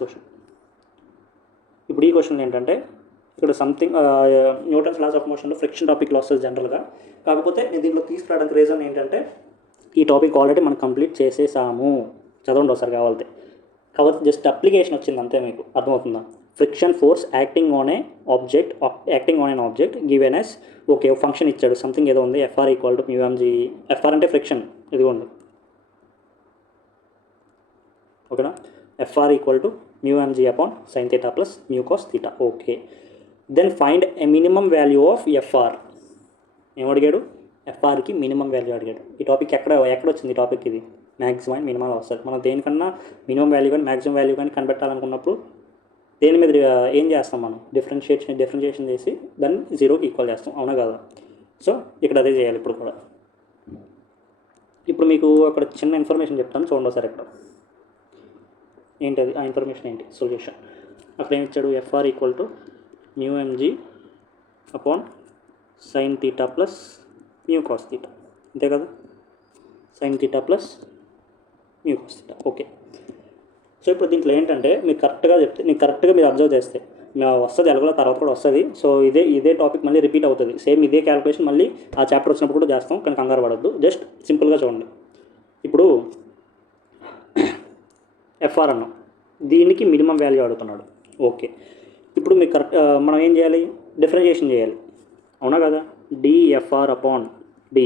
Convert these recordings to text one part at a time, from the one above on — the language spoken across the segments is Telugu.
Next question. ఇప్పుడు ఈ క్వశ్చన్ ఏంటంటే ఇక్కడ సంథింగ్ న్యూటన్స్ లాస్ ఆఫ్ మోషన్లో ఫ్రిక్షన్ టాపిక్లో వస్తుంది జనరల్గా. కాకపోతే నేను దీంట్లో తీసుకురావడానికి రీజన్ ఏంటంటే ఈ టాపిక్ ఆల్రెడీ మనం కంప్లీట్ చేసేసాము. చదవండి ఒకసారి కావాలంటే. కాబట్టి జస్ట్ అప్లికేషన్ వచ్చింది అంతే, మీకు అర్థమవుతుందా? Friction force acting on an object given as okay function ఇచ్చాడు సంథింగ్ ఏదో ఉంది FR equal to mu m g. FR అంటే ఫ్రిక్షన్, ఇదిగోండి ఓకేనా. FR equal to mu m g upon sine theta plus mu cos theta. Okay, then find a minimum value of FR. ఏమడిగాడు? ఎఫ్ఆర్కి మినిమం వాల్యూ అడిగాడు. ఈ టాపిక్ ఎక్కడ వచ్చింది? ఈ టాపిక్ ఇది మ్యాక్సిమం అండ్ మినిమం వస్తుంది. మనం దేనికన్నా మినిమం వాల్యూ కానీ మ్యాక్సిమం వాల్యూ కానీ కనిపెట్టాలనుకున్నప్పుడు దేని మీద ఏం చేస్తాం మనం? డిఫరెన్షియేషన్ చేసి దాన్ని జీరోకి ఈక్వల్ చేస్తాం, అవునా కదా? సో ఇక్కడ అదే చేయాలి ఇప్పుడు కూడా. ఇప్పుడు మీకు అక్కడ చిన్న ఇన్ఫర్మేషన్ చెప్తాను చూడండి సార్. ఇక్కడ ఏంటి అది? ఆ ఇన్ఫర్మేషన్ ఏంటి? సొల్యూషన్. అక్కడ ఏమి ఇచ్చాడు? FR equal to mu m g upon sine theta plus mu cos theta, అంతే కదా? Sine theta plus mu cos theta. Okay, so ఇప్పుడు దీంట్లో ఏంటంటే మీరు కరెక్ట్గా మీరు అబ్జర్వ్ చేస్తే వస్తుంది, ఎలాగో తర్వాత కూడా వస్తుంది. సో ఇదే టాపిక్ మళ్ళీ రిపీట్ అవుతుంది. సేమ్ ఇదే క్యాలిక్యులేషన్ మళ్ళీ ఆ చాప్టర్ వచ్చినప్పుడు కూడా చేస్తాం, కానీ కంగారు పడద్దు. జస్ట్ సింపుల్గా చూడండి. ఇప్పుడు ఎఫ్ఆర్ అన్నాం, దీనికి మినిమం వాల్యూ అడుగుతున్నాడు. ఓకే, ఇప్పుడు మీకు మనం ఏం చేయాలి? డిఫరెన్షియేషన్ చేయాలి, అవునా కదా? DFR upon D.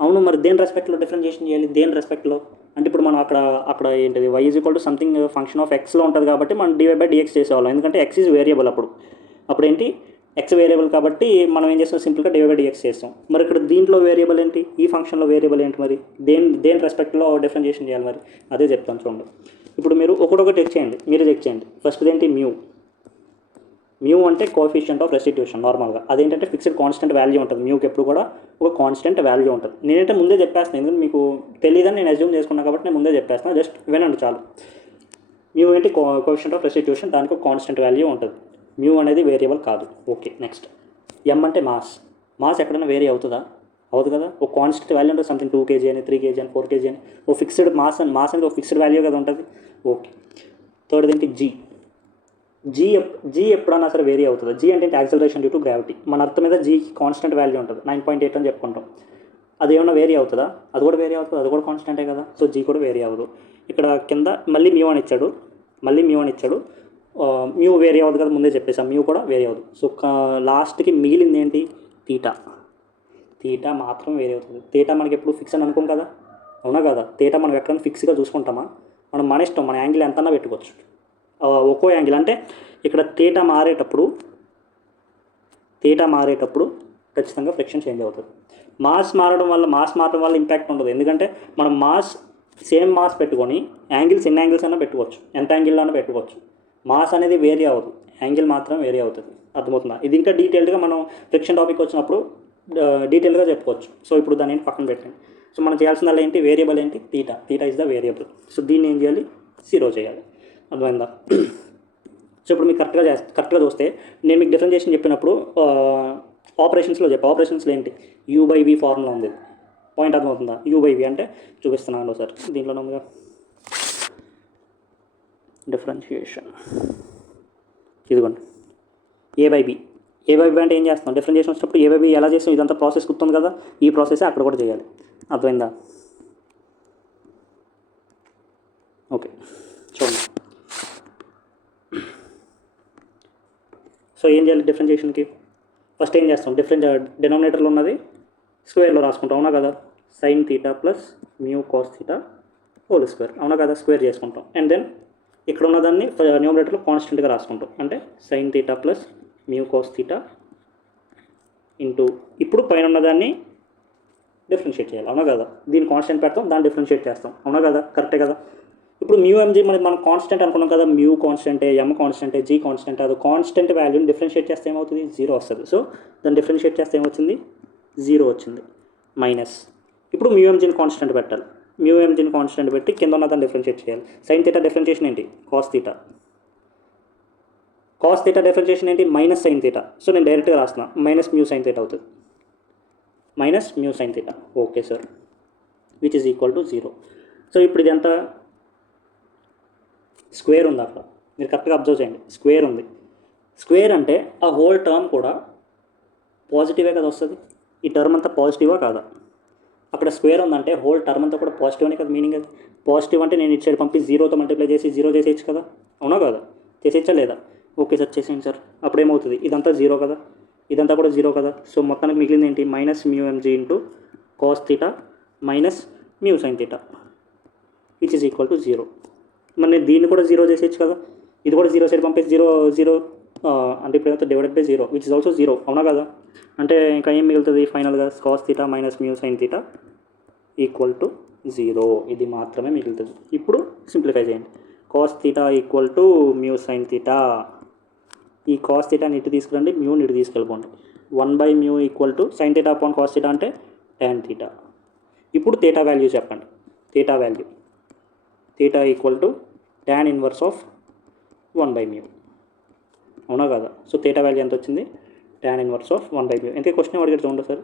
అవును, మరి దేని రెస్పెక్ట్లో డిఫరెన్షియేషన్ చేయాలి? దేని రెస్పెక్ట్లో అంటే ఇప్పుడు మనం అక్కడ ఏంటిది? y is equal to something function of ఎక్స్లో ఉంటుంది కాబట్టి మనం dy/dx చేసేవాళ్ళం. ఎందుకంటే x ఈజ్ వేరియబుల్. అప్పుడు ఏంటి? x వేరియబుల్ కాబట్టి మనం ఏం చేస్తాం? సింపుల్గా dy/dx చేస్తాం. మరి ఇక్కడ దీంట్లో వేరియబుల్ ఏంటి? ఈ ఫంక్షన్లో వేరియబుల్ ఏంటి? మరి దేని రెస్పెక్ట్లో డిఫరెన్షియేషన్ చేయాలి? మరి అదే చెప్తాను చూడండి. ఇప్పుడు మీరు ఒకటొకటి చెక్ చేయండి, మీరే చెక్ చేయండి. ఫస్ట్ ఏంటి? మ్యూ అంటే కోఎఫిషియంట్ ఆఫ్ రెస్టిట్యూషన్ నార్మల్గా. అదేంటంటే ఫిక్స్డ్ కాన్స్టెంట్ వాల్యూ ఉంటుంది. మ్యూకి ఎప్పుడు కూడా ఒక కాన్స్టెంట్ వాల్యూ ఉంటుంది. నేనంటే ముందే చెప్పేస్తాను, ఎందుకంటే మీకు తెలియదని నేను అజ్యూమ్ చేసుకున్నాను కాబట్టి నేను ముందే చెప్పేస్తాను. జస్ట్ వినండి చాలు. మ్యూ ఏంటి? కోఎఫిషియంట్ ఆఫ్ రెస్టిట్యూషన్, దానికి ఒక కాన్స్టెంట్ వాల్యూ ఉంటుంది. మ్యూ అనేది వేరియబుల్ కాదు. ఓకే, నెక్స్ట్ ఎం అంటే మాస్ ఎక్కడైనా వేరీ అవుతుందా? అవుతుంది కదా. ఒక కాన్స్టెంట్ వాల్యూ ఉంటుంది, సంథింగ్ 2 kg అని 3 kg అని 4 kg అని. ఓ ఫిక్స్డ్ మాస్ అనేది ఒక ఫిక్స్డ్ వాల్యూ కదా ఉంటుంది. ఓకే, థర్డ్ ఏంటి? జీ ఎప్పుడన్నా సరే వేరీ అవుతుంది. జీ అంటే యాక్సలరేషన్ డ్యూ టు గ్రావిటీ. మన అర్థం మీద జీ కాన్స్టెంట్ వాల్యూ ఉంటుంది, 9.8 అని చెప్పుకుంటాం. అది ఏమన్నా వేరీ అవుతుందా? అది కూడా వేరీ అవుతుంది, అది కూడా కాన్స్టెంటే కదా. సో జీ కూడా వేరీ అవ్వదు. ఇక్కడ కింద మళ్ళీ మ్యూ అని ఇచ్చాడు. మ్యూ వేరీ అవ్వదు కదా, ముందే చెప్పేసాం. మ్యూ కూడా వేరీ అవ్వదు. సో లాస్ట్కి మిగిలింది ఏంటి? తీటా మాత్రం వేరీ అవుతుంది. తీటా మనకి ఎప్పుడు ఫిక్స్ అని అనుకోం కదా, అవునా కదా? తీటా మనం ఎక్కడైనా ఫిక్స్గా చూసుకుంటామా? మన ఇష్టం, మన యాంగిల్ ఎంతన్నా పెట్టుకోవచ్చు. ఒక్కో యాంగిల్ అంటే ఇక్కడ తీటా మారేటప్పుడు ఖచ్చితంగా ఫ్రిక్షన్ చేంజ్ అవుతుంది. మాస్ మారడం వల్ల ఇంపాక్ట్ ఉండదు. ఎందుకంటే మనం సేమ్ మాస్ పెట్టుకొని యాంగిల్స్ ఎన్ని యాంగిల్స్ అయినా పెట్టుకోవచ్చు, ఎంత యాంగిల్ అయినా పెట్టుకోవచ్చు. మాస్ అనేది వేరీ అవ్వదు, యాంగిల్ మాత్రం వేరీ అవుతుంది. అర్థమవుతుందా? ఇది ఇంకా డీటెయిల్డ్గా మనం ఫ్రిక్షన్ టాపిక్ వచ్చినప్పుడు డీటెయిల్గా చెప్పుకోవచ్చు. సో ఇప్పుడు దాన్ని పక్కన పెట్టండి. సో మనం చేయాల్సిన ఏంటి? వేరియబుల్ ఏంటి? Theta is the variable. So దీన్ని ఏం చేయాలి? 0 చేయాలి. అర్థమైందా? సో ఇప్పుడు మీకు కరెక్ట్గా చూస్తే నేను మీకు డిఫరెన్షియేషన్ చెప్పినప్పుడు ఆపరేషన్స్లో ఏంటి? u/v ఫార్ములా ఉంది. పాయింట్ అర్థమవుతుందా? u/v అంటే చూపిస్తున్నాను సార్, దీంట్లో ఉందిగా డిఫరెన్షియేషన్. ఇదిగోండి a/b అంటే ఏం చేస్తాం? డిఫరెన్షియేషన్ వచ్చినప్పుడు a/b ఎలా చేస్తాం? ఇదంతా ప్రాసెస్ గుర్తుంది కదా, ఈ ప్రాసెస్ అక్కడ కూడా చేయాలి. అర్థమైందా? ఓకే, చూడండి. సో ఏం చేయాలి డిఫరెన్షియేషన్కి? ఫస్ట్ ఏం చేస్తాం? డినామినేటర్లో ఉన్నది స్క్వేర్లో రాసుకుంటాం, అవునా కదా? Sine theta plus mu cos theta whole square, అవునా కదా? స్క్వేర్ చేసుకుంటాం. అండ్ దెన్ ఇక్కడ ఉన్నదాన్ని న్యూమరేటర్లో కాన్స్టెంట్గా రాసుకుంటాం, అంటే sign theta plus mu cos theta into ఇప్పుడు పైన ఉన్నదాన్ని డిఫరెన్షియేట్ చేయాలి, అవునా కదా? దీన్ని కాన్స్టెంట్ పెడతాం, దాన్ని డిఫరెన్షియేట్ చేస్తాం, అవునా కదా? కరెక్టే కదా? ఇప్పుడు మ్యూఎంజీ మనం కాన్స్టెంట్ అనుకున్నాం కదా. మ్యూ కాన్స్టెంటే, ఎం కాన్స్టెంటే, జీ కాన్స్టెంట్. అది కాన్స్టెంట్ వాల్యూని డిఫరెన్షియేట్ చేస్తే ఏమవుతుంది? 0 వస్తుంది. సో దాన్ని డిఫరెన్షియేట్ చేస్తే ఏమొచ్చింది? 0 వచ్చింది. మైనస్ ఇప్పుడు మ్యూఎంజీని కాన్స్టెంట్ పెట్టాలి. మ్యూఎంజీని కాన్స్టెంట్ పెట్టి కింద ఉన్న దాన్ని డిఫరెన్షియేట్ చేయాలి. సైన్ థీటా డిఫరెన్షియేషన్ ఏంటి? కాస్ థీటా డిఫరెన్షియేషన్ ఏంటి? Minus sine theta. సో నేను డైరెక్ట్గా రాస్తున్నా, మైనస్ మ్యూ సైన్ థీటా అవుతుంది. Minus mu sine theta. Okay sir, which is equal to 0. So ఇప్పుడు ఇది ఎంత? స్క్వేర్ ఉంది అక్కడ, మీరు కరెక్ట్గా అబ్జర్వ్ చేయండి, స్క్వేర్ ఉంది. స్క్వేర్ అంటే ఆ హోల్ టర్మ్ కూడా పాజిటివే కదా వస్తుంది. ఈ టర్మ్ అంతా పాజిటివా కాదా? అక్కడ స్క్వేర్ ఉందంటే హోల్ టర్మ్ అంతా కూడా పాజిటివ్ అనే కదా మీనింగ్. అది పాజిటివ్ అంటే నేను ఇటు సైడ్ పంపి జీరోతో మల్టిప్లై చేసి జీరో చేసేయచ్చు కదా, అవునా కదా? చేసేయచ్చా లేదా? ఓకే సార్ చేసేయండి సార్. అప్పుడేమవుతుంది, ఇదంతా జీరో కదా, ఇదంతా కూడా జీరో కదా. సో మొత్తానికి మిగిలింది ఏంటి, minus mu MG into cos theta minus mu sine theta which is equal to zero. మరి నేను దీన్ని కూడా జీరో చేసేయచ్చు కదా, ఇది కూడా జీరో సైడ్ పంపేసి జీరో జీరో అంటే ఇప్పుడు divided by zero which is also zero, అవునా కదా? అంటే ఇంకా ఏం మిగులుతుంది ఫైనల్గా, cos theta minus mu sine theta equal to zero. ఇది మాత్రమే మిగులుతుంది. ఇప్పుడు సింప్లిఫై చేయండి. Cos theta equal to mu sine theta, ఈ కాస్ థీటాని ఇటు తీసుకురండి, మ్యూని ఇటు తీసుకెళ్ళిపోండి. 1/μ equal to sine theta upon cos theta అంటే tan థీటా. ఇప్పుడు థీటా వాల్యూ చెప్పండి. Theta value, theta equal to tan inverse of 1/μ, అవునా కదా? సో థీటా వాల్యూ ఎంత వచ్చింది, tan ఇన్వర్స్ ఆఫ్ 1/μ. ఎంత క్వశ్చన్ అడిగారు చూడండి sir.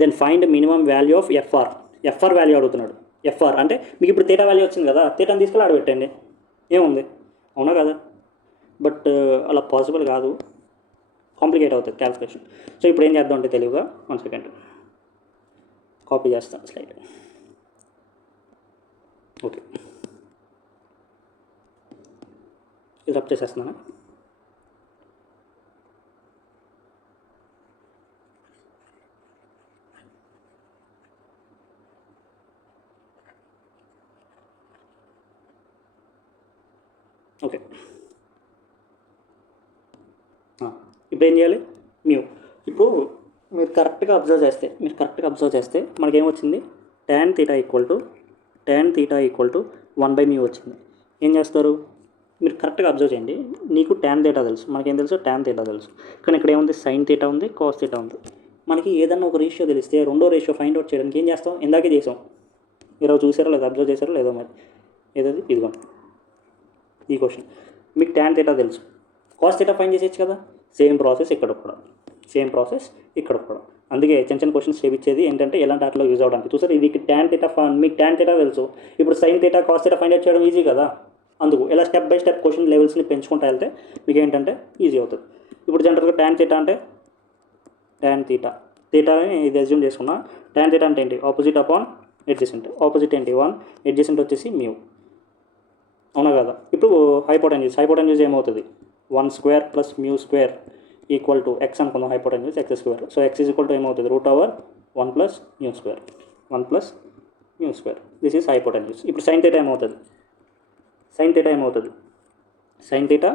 Then find minimum value of FR. FR value అడుగుతున్నాడు. ఎఫ్ఆర్ అంటే మీకు ఇప్పుడు థీటా వాల్యూ వచ్చింది కదా, థీటాని తీసుకెళ్ళి ఆడబెట్టండి, ఏముంది, అవునా కదా? బట్ అలా పాసిబుల్ కాదు, కాంప్లికేట్ అవుతుంది క్యాల్కులేషన్. సో ఇప్పుడు ఏం చేద్దాం అంటే తెలివిగా 1 సెకండ్ కాపీ చేస్తాను స్లైడ్. ఓకే, ఇది రబ్ చేసేస్తున్నాను. ఓకే, ఇప్పుడు ఏం చేయాలి, మ్యూ. ఇప్పుడు మీరు కరెక్ట్గా అబ్జర్వ్ చేస్తే మనకేమొచ్చింది, tan థీటా ఈక్వల్ టు 1/μ వచ్చింది. ఏం చేస్తారు మీరు కరెక్ట్గా అబ్జర్వ్ చేయండి. నీకు tan థీటా తెలుసు, మనకేం తెలుసు, tan థీటా తెలుసు. కానీ ఇక్కడ ఏముంది, సైన్ థీటా ఉంది, కాస్ థీటా ఉంది. మనకి ఏదన్నా ఒక రేషియో తెలిస్తే రెండో రేషియో ఫైండ్ అవుట్ చేయడానికి ఏం చేస్తాం, ఇందాకే చేసాం. మీరు చూసారో లేదా, అబ్జర్వ్ చేశారో లేదో మరి. ఏదది, ఇదిగోండి ఈ క్వశ్చన్. మీకు tan థీటా తెలుసు, కాస్ థీటా ఫైండ్ చేసేయచ్చు కదా. సేమ్ ప్రాసెస్ ఇక్కడ కూడా, అందుకే చిన్న క్వశ్చన్స్ చేయించేది ఏంటంటే ఎలాంటి వాటిలో యూజ్ అవడానికి. చూసారు, ఇది tan థీటా మీకు tan థీటా తెలుసు, ఇప్పుడు sine theta cos theta find out చేయడం ఈజీ కదా. అందుకు ఇలా స్టెప్ బై స్టెప్ క్వశ్చన్ లెవెల్స్ని పెంచుకుంటూ వెళ్తే మీకు ఏంటంటే ఈజీ అవుతుంది. ఇప్పుడు జనరల్గా tan థీటా అంటే tan థీటాని ఇది అజ్యూమ్ చేసుకున్నా. tan థీటా అంటే ఏంటి, ఆపోజిట్ అపాన్ అడ్జసెంట్. ఆపోజిట్ ఏంటి 1, అడ్జసెంట్ వచ్చేసి మ్యూ, అవునా కదా? ఇప్పుడు హైపోటెన్యూస్ ఏమవుతుంది, 1² plus mu square equal to x అనుకుందాం. Hypotenuse x square. So x is equal to ఏమవుతుంది, √1 plus mu square. This is hypotenuse. ఇప్పుడు సైన్ థీటా ఏమవుతుంది, sine theta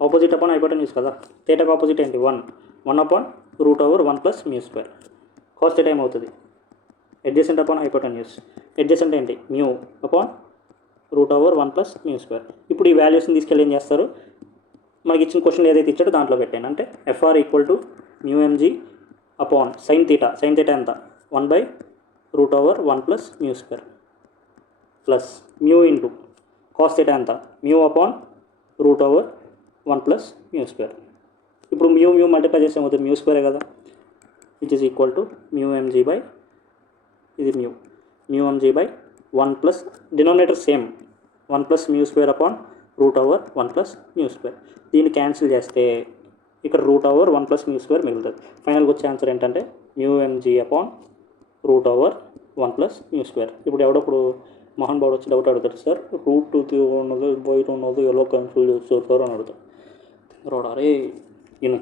opposite upon hypotenuse కదా. థీటాకు ఆపోజిట్ ఏంటి, 1 upon √1 plus mu square. Cos theta ఏమవుతుంది, అడ్జసెంట్ అపాన్ హైపోటెన్యూస్. అడ్జసెంట్ ఏంటి, mu upon √1 plus mu square. ఇప్పుడు ఈ వాల్యూస్ని తీసుకెళ్ళి ఏం చేస్తారు, మనకి ఇచ్చిన క్వశ్చన్ ఏదైతే ఇచ్చాడో దాంట్లో పెట్టాను. అంటే FR equal to mu MG upon sine theta ఎంత, 1/√1 plus mu square plus mu into cos theta ఎంత, mu upon √1 plus mu square. ఇప్పుడు మ్యూ మల్టిప్లై చేస్తే ఏమవుతుంది, మ్యూ స్క్వేరే కదా, which is equal to mu m g by, ఇది mu m g by 1 plus denominator same 1 plus mu square upon √1 plus mu square. దీన్ని క్యాన్సిల్ చేస్తే ఇక్కడ √1 ప్లస్ మ్యూ స్క్వేర్ మిగులుతుంది. ఫైనల్గా వచ్చే ఆన్సర్ ఏంటంటే mu MG upon √1 plus mu square. ఇప్పుడు ఎవడప్పుడు మోహన్ బాబు వచ్చి డౌట్ అడుగుతాడు, సార్ రూట్ ఉన్నది బయట ఉన్నది ఎలా కన్ఫ్యూజ్ చేస్తారు సార్ అని అడుగుతాడు. రోడారే ఇను.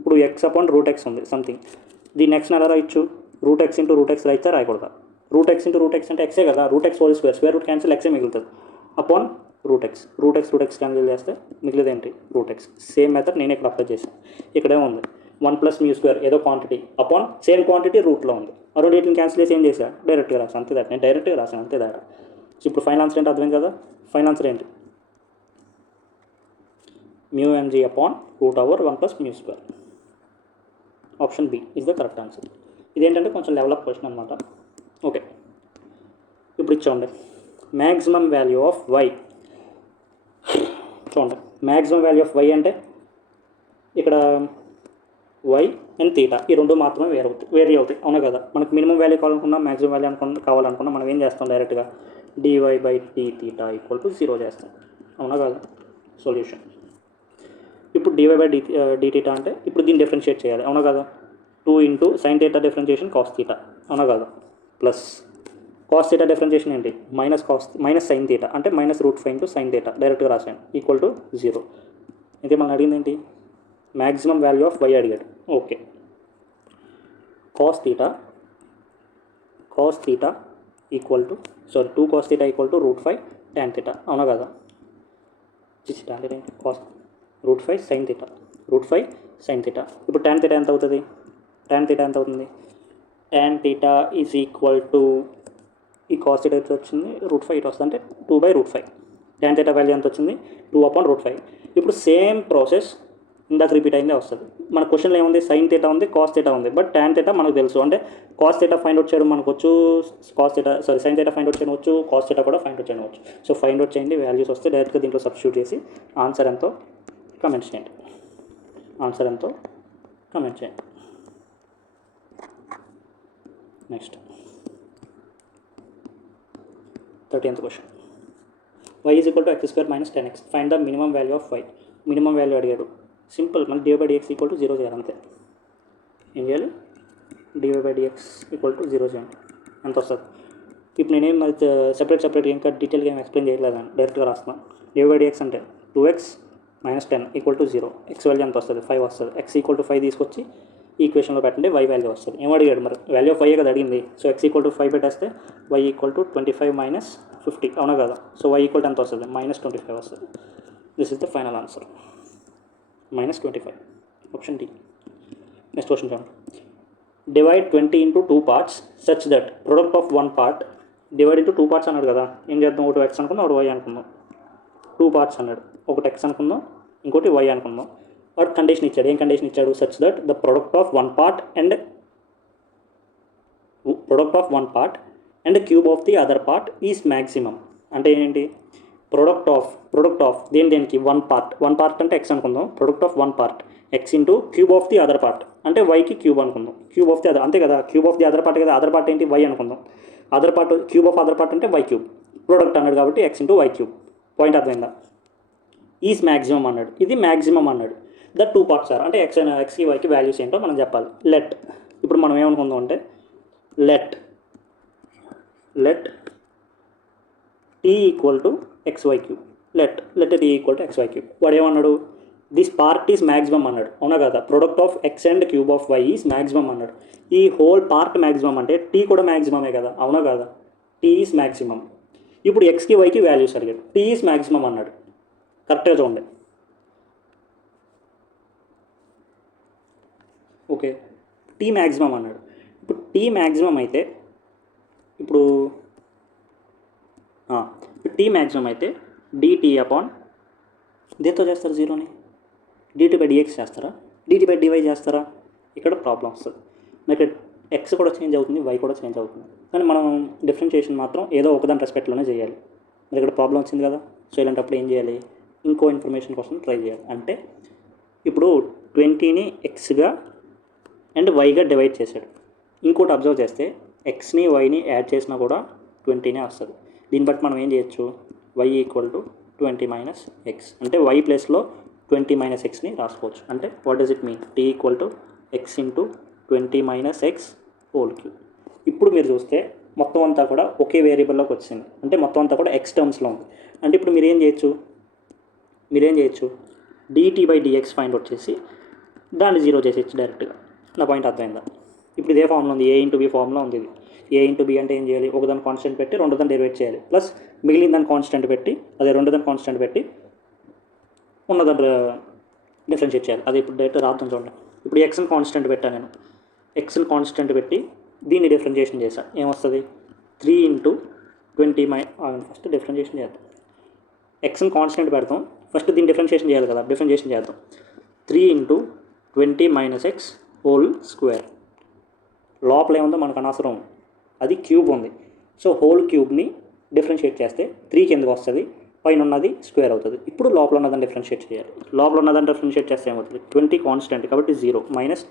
ఇప్పుడు ఎక్స్ అపాన్ √x ఉంది సంథింగ్, దీన్ని ఎక్స్ని ఎలా రాయొచ్చు, √x ఇంటూ √x రాయితే రాయకూడదా, √x ఇంటూ √x అంటే ఎక్సే కదా, √x whole square root cancel ఎక్సే మిగులుతుంది అపాన్ √x క్యాన్సిల్ చేస్తే మిగిలిది ఏంటి, √x. సేమ్ మెథడ్ నేను ఇక్కడ అప్లై చేశాను. ఇక్కడే ఉంది 1 ప్లస్ మ్యూ స్క్వేర్ ఏదో క్వాంటిటీ అపాన్ సేమ్ క్వాంటిటీ రూట్లో ఉంది. ఆ రెండింటిని క్యాన్సిల్ చేసి ఏం చేశా, డైరెక్ట్గా రాసాను, అంతే దాట. నేను డైరెక్ట్గా రాసాను, అంతే దాట. సో ఇప్పుడు ఫైనల్ ఆన్సర్ ఏంటి అర్థం కదా. ఫైనల్ ఆన్సర్ ఏంటి, mu MG upon √1 plus mu square. Option B is the correct answer. ఇదేంటంటే కొంచెం లెవెల్ అప్ క్వశ్చన్ అనమాట. ఓకే, ఇప్పుడు ఇచ్చోండి మ్యాక్సిమం వాల్యూ ఆఫ్ వై. చూడండి, మ్యాక్సిమం వాల్యూ ఆఫ్ వై అంటే ఇక్కడ వై అండ్ థీటా ఈ రెండు మాత్రమే వేరీ అవుతాయి, అవునా కదా. మనకు మినిమం వాల్యూ కావాలనుకున్నా, మ్యాక్సిమం వాల్యూ కావాలనుకున్నా మనం ఏం చేస్తాం, డైరెక్ట్గా dy/d θ = 0 చేస్తాం, అవునా కాదు? సొల్యూషన్. ఇప్పుడు dy బై dθ అంటే ఇప్పుడు దీన్ని డిఫరెన్షియేట్ చేయాలి, అవునా కదా? 2 into sine theta differentiation cos theta, అవునా కాదు? ప్లస్ కాస్ థీటా డిఫరెన్షియేషన్ ఏంటి? మైనస్ సైన్ థీటా అంటే -√5 ఇంటూ సైన్ థీటా డైరెక్ట్గా రాశాను ఈక్వల్ టు 0. అయితే మనం అడిగింది ఏంటి? మ్యాక్సిమం వాల్యూ ఆఫ్ y అడిగాడు. Okay, cos theta equal to 2 cos theta equal to √5 tan theta, అవునా కదా? tan థీటా ఏంటి? Cos √5 sine theta, √5 sine theta. ఇప్పుడు tan థీటా ఎంత అవుతుంది? tan theta is equal to ఈ కాస్ థీటా అయితే వచ్చింది √5 ఇటు వస్తుంది అంటే 2/√5. tan థీటా వాల్యూ ఎంత వచ్చింది? 2/√5. ఇప్పుడు సేమ్ ప్రాసెస్ ఇందాక రిపీట్ అయిందే వస్తుంది. మన క్వశ్చన్లో ఏముంది? సైన్ థీటా ఉంది, కాస్ థీటా ఉంది, బట్ tan థీటా మనకు తెలుసు. అంటే కాస్ థీటా ఫైండ్ అవుట్ చేయడం మనకు వచ్చు, సైన్ థీటా ఫైండ్ అవుట్ చేయడం వచ్చు, కాస్ థీటా కూడా ఫైండ్ అవుట్ చేయడం వచ్చు. సో ఫైండ్ అవుట్ చేయండి, వాల్యూస్ వస్తే డైరెక్ట్గా దీంట్లో సబ్స్టిట్యూట్ చేసి ఆన్సర్ ఎంతో కమెంట్ చేయండి. Next 13th question. y is equal to x² - 10x. Find the minimum value of y. Minimum value అడిగాడు. సింపుల్, మన dy/dx ఈక్వల్ టు 0 చేయాలి అంతే. ఏం చేయాలి? dy/dx ఈక్వల్ టు 0 చేయండి. ఎంత వస్తుంది? ఇప్పుడు నేనేం సెపరేట్గా ఇంకా డీటెయిల్గా ఏం ఎక్స్ప్లెయిన్ చేయలేదండి, డైరెక్ట్గా రాస్తున్నాను. dy/dx అంటే 2x - 10 equal to 0. x value ఎంత వస్తుంది? 5 వస్తుంది. x ఈక్వల్ టు 5 తీసుకొచ్చి ఈక్వేషన్లో పెట్టండి, y వాల్యూ వస్తుంది. ఏం అడిగాడు మరి? వాల్యూ ఆఫ్ y కదా అడిగింది. సో x ఈక్వల్ టు 5 పెట్టేస్తే y ఈక్వల్ టు 25 - 50, అవునా కదా? సో y ఈక్వల్ టు ఎంత వస్తుంది? -25 వస్తుంది. This is the final answer, -25. Option d. Next question చూడండి. Divide 20 into 2 parts such that product of 1 part. Divide into 2 parts అన్నాడు కదా, ఏం చేద్దాం? ఒకటి x అనుకుందాం, ఒకటి y అనుకుందాం. 2 పార్ట్స్ అన్నాడు, ఒకటి x అనుకుందాం, ఇంకోటి y అనుకుందాం. వాడు కండిషన్ ఇచ్చాడు. ఏం కండిషన్ ఇచ్చాడు? Such that the product of 1 part and cube of the other part is maximum. అంటే ఏంటి? ప్రొడక్ట్ ఆఫ్ దేనికి? 1 పార్ట్ అంటే x అనుకుందాం. Product of 1 part x into cube of the other part అంటే వైకి క్యూబ్ అనుకుందాం. క్యూబ్ ఆఫ్ ది అదర్, అంతే కదా? Cube of the other part కదా. అదర్ పార్ట్ ఏంటి? y అనుకుందాం. Other part cube of other part అంటే y క్యూబ్. ప్రోడక్ట్ అన్నాడు కాబట్టి x into y cube. Point అర్థమైందా? ఈజ్ మ్యాక్సిమం అన్నాడు, ఇది మ్యాక్సిమం అన్నాడు. ద 2 పార్ట్స్ ఆర్ అంటే ఎక్స్కి వైకి వాల్యూస్ ఏంటో మనం చెప్పాలి. లెట్ ఇప్పుడు మనం ఏమనుకుందాం అంటే let t equal to xy cube. Let t equal to xy cube. వాడు ఏమన్నాడు? దిస్ పార్ట్ ఈజ్ మ్యాక్సిమం అన్నాడు, అవునా కదా? Product of x and cube of y is maximum అన్నాడు. ఈ హోల్ పార్ట్ మ్యాక్సిమం అంటే t కూడా మ్యాక్సిమమే కదా, అవునా కదా? t is maximum. ఇప్పుడు xకి వైకి వాల్యూస్ అడిగాడు. t ఈజ్ మ్యాక్సిమం అన్నాడు. కరెక్ట్గా చూడండి. ఓకే, టీ మ్యాక్సిమం అన్నాడు. ఇప్పుడు టీ మ్యాక్సిమం అయితే ఇప్పుడు టీ మ్యాక్సిమం అయితే డిటీ అపాన్ దేంతో చేస్తారు? 0ని dt/dx చేస్తారా? dt/dy చేస్తారా? ఇక్కడ ప్రాబ్లం వస్తుంది. మరి ఎక్స్ కూడా చేంజ్ అవుతుంది, వై కూడా చేంజ్ అవుతుంది, కానీ మనం డిఫరెన్షియేషన్ మాత్రం ఏదో ఒకదాని రెస్పెక్ట్లోనే చేయాలి. మరి ఇక్కడ ప్రాబ్లం వచ్చింది కదా. సో ఇలాంటప్పుడు ఏం చేయాలి? ఇంకో ఇన్ఫర్మేషన్ కోసం ట్రై చేయాలి. అంటే ఇప్పుడు 20ని ఎక్స్గా అండ్ వైగా డివైడ్ చేశాడు. ఇంకోటి అబ్జర్వ్ చేస్తే ఎక్స్ని వైని యాడ్ చేసినా కూడా 20నే వస్తుంది. దీన్ని బట్టి మనం ఏం చేయొచ్చు? y ఈక్వల్ టు 20 - x అంటే y ప్లేస్లో 20 - xని రాసుకోవచ్చు. అంటే what does it mean? t equal to x into 20 - x whole cube. ఇప్పుడు మీరు చూస్తే మొత్తం అంతా కూడా ఒకే వేరియబుల్లోకి వచ్చింది. అంటే మొత్తం అంతా కూడా x టర్మ్స్లో ఉంది. అంటే ఇప్పుడు మీరేం చేయొచ్చు? dt/dx ఫైండ్ అవుట్ చేసి దాన్ని 0 చేసేయచ్చు డైరెక్ట్గా. నా పాయింట్ అర్థమైందా? ఇప్పుడు ఇదే ఫామ్లో ఉంది, a ఇంటూ b ఫామ్లో ఉంది. ఇది a ఇంటూ b అంటే ఏం చేయాలి? ఒకదాన్ని కాన్స్టెంట్ పెట్టి రెండోదాన్ని డెరివేట్ చేయాలి, ప్లస్ మిగిలిన దాన్ని కాన్స్టెంట్ పెట్టి రెండోదాన్ని కాన్స్టెంట్ పెట్టి ఉన్నదాన్ని డిఫరెన్షియేట్ చేయాలి. అది ఇప్పుడు డైరెక్ట్ రాద్దాం చూడండి. ఇప్పుడు ఎక్స్ని కాన్స్టెంట్ పెట్టాను నేను. ఎక్స్ని కాన్స్టెంట్ పెట్టి దీన్ని డిఫరెన్షియేషన్ చేశాను. ఏమొస్తుంది? 3 ఇంటూ 20 ఫస్ట్ డిఫరెన్షియేషన్ చేద్దాం. ఎక్స్ని కాన్స్టెంట్ పెడతాం, ఫస్ట్ దీన్ని డిఫరెన్షియేషన్ చేయాలి కదా. డిఫరెన్షియేషన్ చేద్దాం. 3 ఇంటూ 20 - x హోల్ స్క్వేర్. లోపల ఏముందో మనకు అనవసరం, అది క్యూబ్ ఉంది. సో హోల్ క్యూబ్ని డిఫరెన్షియేట్ చేస్తే 3కి ఎందుకు వస్తుంది? పైన ఉన్నది స్క్వేర్ అవుతుంది. ఇప్పుడు లోపల ఉన్నదాన్ని డిఫరెన్షియేట్ చేయాలి. లోపల ఉన్నదాన్ని డిఫరెన్షియేట్ చేస్తే ఏమవుతుంది? 20 కాన్స్టెంట్ కాబట్టి 0 మైనస్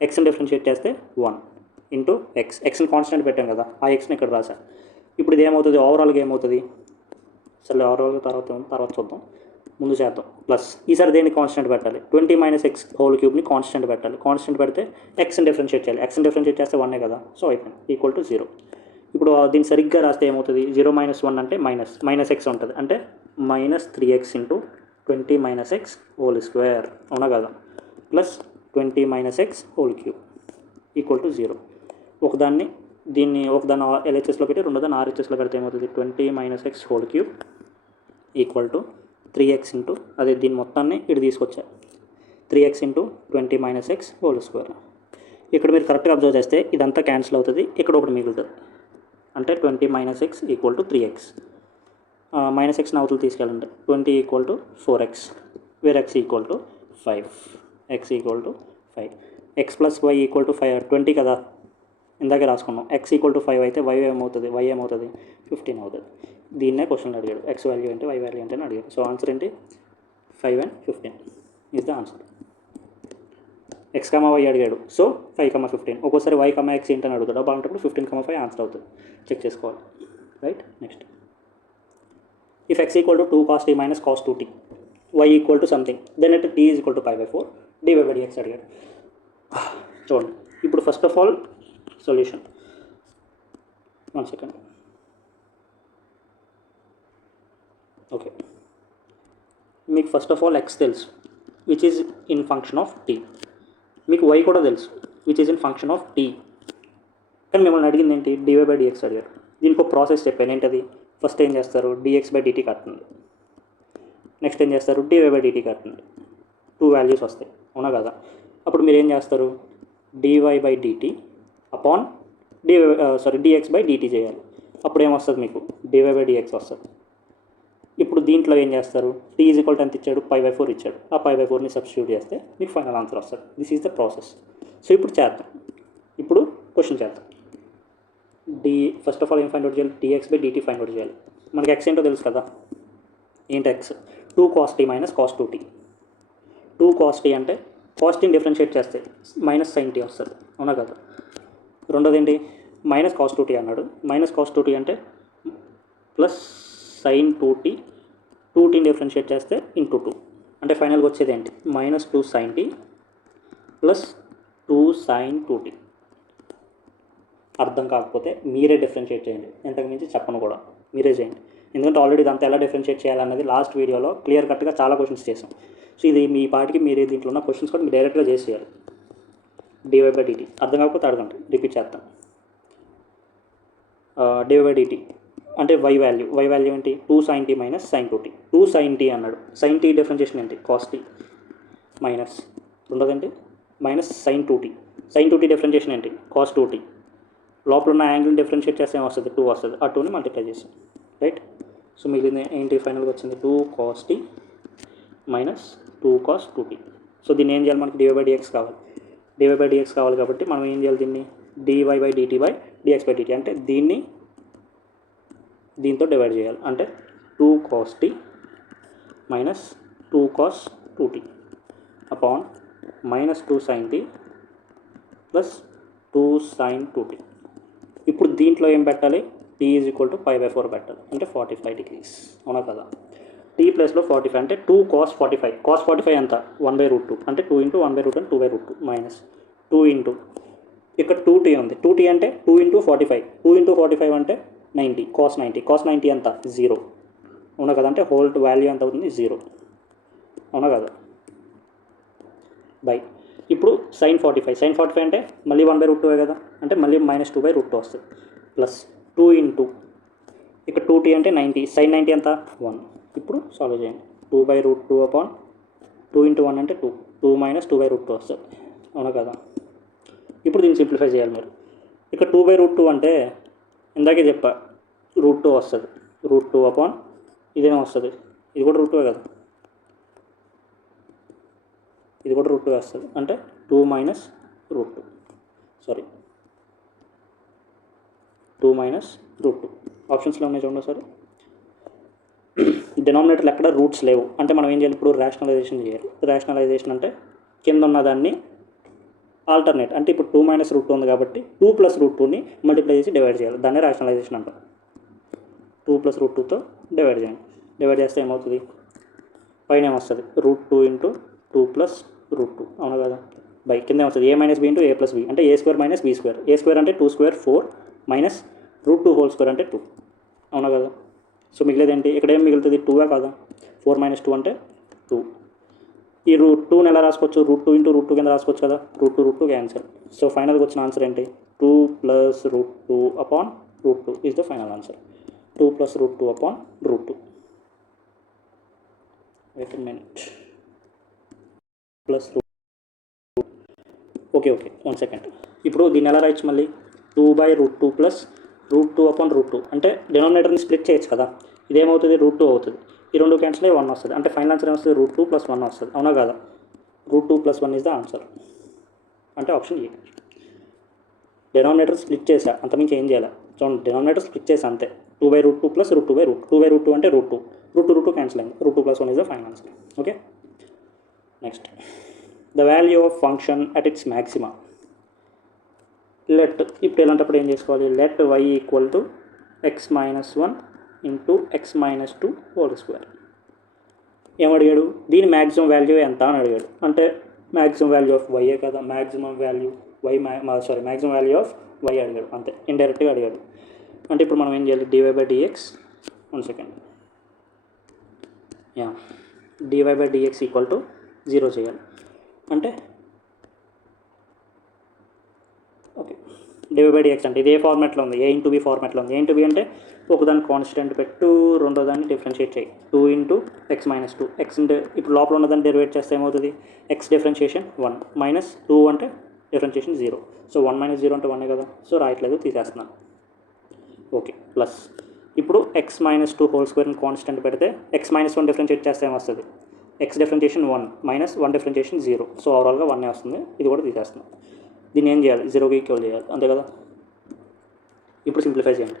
ఎక్స్ని డిఫరెన్షియేట్ చేస్తే 1 ఇంటూ ఎక్స్ని కాన్స్టెంట్ పెట్టాం కదా, ఆ ఎక్స్ని ఇక్కడ రాశాను. ఇప్పుడు ఇది ఏమవుతుంది? ఓవరాల్గా ఏమవుతుంది? సరే ఓవరాల్గా తర్వాత చూద్దాం, ముందు చేద్దాం. ప్లస్ ఈసారి దేన్ని కాన్స్టెంట్ పెట్టాలి, 20 మైనస్ ఎక్స్ హోల్ క్యూబ్ని కాన్స్టెంట్ పెట్టాలి. కాన్స్టెంట్ పెడితే ఎక్స్ని డిఫరెన్షియేట్ చేయాలి. ఎక్స్ని డిఫరెన్షియేట్ చేస్తే 1 కదా, సో అయిపోయింది, ఈక్వల్ టు 0. ఇప్పుడు దీన్ని సరిగ్గా రాస్తే ఏమవుతుంది, 0 మైనస్ 1 అంటే మైనస్ ఎక్స్ ఉంటుంది, అంటే minus 3x into 20 minus X whole square, అవునా కదా, plus 20 minus X whole cube equal to 0. ఒకదాన్ని ఎల్హెచ్ఎస్లో పెట్టి రెండోదాన్ని ఆర్హెచ్ఎస్లో పెడితే ఏమవుతుంది, 20 minus X whole cube equal to 3x into అదే దీని మొత్తాన్ని ఇటు తీసుకొచ్చారు, 3x into 20 minus X whole square. ఇక్కడ మీరు కరెక్ట్గా అబ్జర్వ్ చేస్తే ఇదంతా క్యాన్సిల్ అవుతుంది, ఇక్కడ ఒకటి మిగులుతుంది, అంటే 20 minus x equal to 3x. Minus ఎక్స్ని అవతలు తీసుకెళ్ళండి, 20 equal to 4x, where x equal to 5, x equal to 5, x plus why equal to 5, 20 కదా ఇందాకే రాసుకున్నాం. x ఈక్వల్ టు 5 అయితే y ఏమవుతుంది 15 అవుతుంది. దీన్నే క్వశ్చన్ అడిగాడు, x వాల్యూ అంటే y వాల్యూ అంటే అని అడిగాడు. సో ఆన్సర్ ఏంటి, 5 and 15 is the answer. x, y అడిగాడు, సో 5, 15. ఒక్కోసారి y, x ఏంటని అడుగుతాడు, అలాంటప్పుడు 15, 5 ఆన్సర్ అవుతుంది, చెక్ చేసుకోవాలి, right. Next, if x equal to 2 cos t minus cos 2t, y equal to something, then it t is equal to 5/4 dy/dx అడిగాడు. చూడండి, ఇప్పుడు first of all solution, 1 second, okay. మీకు ఫస్ట్ ఆఫ్ ఆల్ x తెలుసు, which is in function of t. మీకు y కూడా తెలుసు, which is in function of t. కానీ మిమ్మల్ని అడిగింది ఏంటి, dy/dx అడిగారు. దీనికి ఒక ప్రాసెస్ చెప్పాను, ఏంటది, ఫస్ట్ ఏం చేస్తారు, dx/dt కట్టండి, నెక్స్ట్ ఏం చేస్తారు, dy/dt కట్టండి, 2 వాల్యూస్ వస్తాయి, అవునా కదా. అప్పుడు మీరు ఏం చేస్తారు, dy/dt అపాన్ dx/dt చేయాలి, అప్పుడు ఏమొస్తుంది మీకు, dy/dx వస్తుంది. ఇప్పుడు దీంట్లో ఏం చేస్తారు, t ఈజ్ ఈక్వల్ టు ఎంత ఇచ్చాడు, 5/4 ఇచ్చాడు, ఆ 5/4ని సబ్స్టిట్యూట్ చేస్తే మీకు ఫైనల్ ఆన్సర్ వస్తుంది. This is the process. So ఇప్పుడు చేద్దాం, ఇప్పుడు క్వశ్చన్ చేద్దాం. ఫస్ట్ ఆఫ్ ఆల్ ఏం ఫైండ్ అవుట్ చేయాలి, dx/dt ఫైండ్ అవుట్ చేయాలి. మనకి x ఏంటో తెలుసు కదా, ఏంటి x, 2 cos t minus cos 2t. 2 cos t అంటే cos tని డిఫరెన్షియేట్ చేస్తే మైనస్ sin t వస్తుంది, అవునా కదా. రెండోది ఏంటి, మైనస్ cos 2t అన్నాడు, మైనస్ cos 2t అంటే ప్లస్ sin 2t, 2tని డిఫరెన్షియేట్ చేస్తే ఇంటూ 2, అంటే ఫైనల్గా వచ్చేది ఏంటి, minus 2 sin t plus 2 sin 2t. అర్థం కాకపోతే మీరే డిఫరెన్షియేట్ చేయండి, ఎంతకు మించి చెప్పను కూడా, మీరే చేయండి. ఎందుకంటే ఆల్రెడీ ఇదంతా ఎలా డిఫరెన్షియేట్ చేయాలన్నది లాస్ట్ వీడియోలో క్లియర్ కట్గా చాలా క్వశ్చన్స్ చేసాం. సో ఇది మీ పాటికి మీరే దీంట్లో ఉన్న క్వశ్చన్స్ కూడా మీరు డైరెక్ట్గా చేసేయాలి. dy/dt అర్థం కాకపోతే అడగండి, రిపీట్ చేద్దాం. dy/dt అంటే y వాల్యూ ఏంటి, 2 sin t minus sin 2t. 2 sin t అన్నాడు, sin t డిఫరెన్షియేషన్ ఏంటి, cos t మైనస్ రెండోదండి minus sin 2t. sin 2t differentiation ఏంటి, cos 2t. లోపల ఉన్న యాంగిల్ డిఫరెన్షియేట్ చేస్తే ఏమొస్తుంది, 2 వస్తుంది, ఆ 2ని మల్టిప్లై చేసాం, రైట్. సో మిగిలింది ఏంటి, ఫైనల్గా వచ్చింది 2 cos t minus 2 cos 2t. So దీన్ని ఏం చేయాలి, మనకి dy/dx కావాలి. dy/dx కావాలి కాబట్టి మనం ఏం చేయాలి, దీన్ని dy/dt/dx/dt అంటే దీంతో డివైడ్ చేయాలి, అంటే 2 cos t minus 2 cos 2t upon minus 2 sin t plus 2 sin 2t. ఇప్పుడు దీంట్లో ఏం పెట్టాలి, t ఈజ్ ఈక్వల్ టు 5/4 పెట్టాలి, అంటే 45 degrees, అవునా కదా. t ప్లస్లో 45 అంటే 2 cos 45. cos 45 ఎంత, 1/√2 అంటే 2 ఇంటూ 1/√2 అంటే 2/√2 మైనస్ 2 ఇంటూ ఇక్కడ 2t ఉంది, 2t అంటే 2 ఇంటూ 45, 2 ఇంటూ 45 అంటే 90, cos 90. cos 90 ఎంత, 0, అవునా కదా, అంటే హోల్ వాల్యూ ఎంత అవుతుంది, 0, అవునా కదా, బై. ఇప్పుడు sin 45 అంటే మళ్ళీ 1/√2 కదా, అంటే మళ్ళీ మైనస్ 2/√2 వస్తుంది, ప్లస్ 2 ఇంటూ ఇక్కడ 2t అంటే 90, sin 90 ఎంత, 1. ఇప్పుడు సాల్వ్ చేయండి, 2/√2 అపాన్ 2 ఇంటూ 1 అంటే 2 మైనస్ 2/√2 వస్తుంది, అవునా కదా. ఇప్పుడు దీన్ని సింప్లిఫై చేయాలి మీరు. ఇక్కడ 2/√2 అంటే ఇందాకే చెప్పా, √2 వస్తుంది, √2 అపాన్ ఇదేమో వస్తుంది, ఇది కూడా √2 కదా, ఇది కూడా √2 వస్తుంది, అంటే 2 మైనస్ √2, సారీ 2 మైనస్ √2. ఆప్షన్స్లో ఉన్నాయి చూడండి సార్. డినామినేటర్లు ఎక్కడ రూట్స్ లేవు అంటే మనం ఏం చేయాలి, ఇప్పుడు రేషనలైజేషన్ చేయాలి. రేషనలైజేషన్ అంటే కింద ఉన్నదాన్ని ఆల్టర్నేట్, అంటే ఇప్పుడు 2 మైనస్ √2 ఉంది కాబట్టి 2 ప్లస్ √2ని మల్టిప్లై చేసి డివైడ్ చేయాలి, దాన్ని రేషనలైజేషన్ అంటాం. 2 ప్లస్ √2తో డివైడ్ చేయండి. డివైడ్ చేస్తే ఏమవుతుంది, పైన ఏమొస్తుంది √2 ఇంటూ 2 ప్లస్ √2, అవునా కదా, బై కింద ఏమొస్తుంది a minus B into a plus B, అంటే a square minus B square, a square అంటే 2 స్క్వేర్ 4 మైనస్ √2 హోల్ స్క్వేర్ అంటే 2, అవునా కదా. సో మిగిలేదు ఏంటి, ఇక్కడ ఏం మిగులుతుంది 2 కాదా, 4 మైనస్ 2 అంటే 2. ఈ √2ని ఎలా రాసుకోవచ్చు, √2 ఇంటూ √2 కింద రాసుకోవచ్చు కదా, √2 క్యాన్సల్. సో ఫైనల్గా వచ్చిన ఆన్సర్ ఏంటి, 2 plus √2 upon √2 is the final answer. 2 plus √2 upon √2. Wait a minute, plus okay 1 second. ఇప్పుడు దీన్ని ఎలా రాయొచ్చు మళ్ళీ, 2/√2 ప్లస్ √2 అపాన్ √2, అంటే డినామినేటర్ని స్ప్లిట్ చేయొచ్చు కదా, ఇదేమవుతుంది √2 అవుతుంది, ఈ రెండు క్యాన్సిల్ అయ్యి 1 వస్తుంది, అంటే ఫైనల్ ఆన్సర్ ఏమొస్తుంది √2 ప్లస్ 1 వస్తుంది, అవునా కదా. √2 ప్లస్ 1 ఈజ్ ద ఆన్సర్, అంటే ఆప్షన్ ఏ. డినామినేటర్ స్ప్లిట్ చేసా, అంతమించి ఏం చేయాలి, చూడండి డినామినేటర్ స్ప్లిట్ చేసా అంతే, 2/√2 ప్లస్ √2/√2, 2/√2 అంటే √2 క్యాన్సిల్ అయింది, √2 plus 1 is the final answer. Okay, next the value of function at its maxima. Let, ఇప్పుడు ఎలాంటప్పుడు ఏం చేసుకోవాలి, let y equal to x-1 into x-2 whole square. ఏమడిగాడు, దీని మ్యాక్సిమం వాల్యూ ఎంత అని అడిగాడు, అంటే మ్యాక్సిమం వాల్యూ ఆఫ్ వైయే కదా, maximum value maximum value of why అడిగాడు అంతే, ఇండైరెక్ట్గా అడిగాడు. అంటే ఇప్పుడు మనం ఏం చేయాలి, dy/dx 1 second, dy/dx equal to 0 చేయాలి, అంటే ఓకే dy/dx అంటే ఇది ఏ ఫార్మాట్లో ఉంది, a ఇంటూ b ఫార్మాట్లో ఉంది. a ఇంటూ b అంటే ఒకదాన్ని కాన్స్టెంట్ పెట్టు, రెండో దాన్ని డిఫరెన్షియేట్ చేయి, 2 ఇంటూ x-2, x అంటే ఇప్పుడు లోపల ఉన్నదాన్ని డెరివేట్ చేస్తే ఏమవుతుంది, x డిఫరెన్షియేషన్ 1 మైనస్ 2 అంటే డిఫరెన్షియేషన్ 0, సో 1 మైనస్ 0 అంటే 1 కదా, సో రాయట్లేదు తీసేస్తున్నాను. ఓకే, ప్లస్ ఇప్పుడు x-2 హోల్ స్క్వేర్ని కాన్స్టెంట్ పెడితే x-1 డిఫరెన్షియేట్ చేస్తే ఏమొస్తుంది, x differentiation 1 minus 1 differentiation 0, so ఓవరాల్గా 1 వస్తుంది, ఇది కూడా తీసేస్తున్నాం. దీన్ని ఏం చేయాలి, 0కి ఈక్వల్ చేయాలి, అంతే కదా. ఇప్పుడు సింప్లిఫై చేయండి,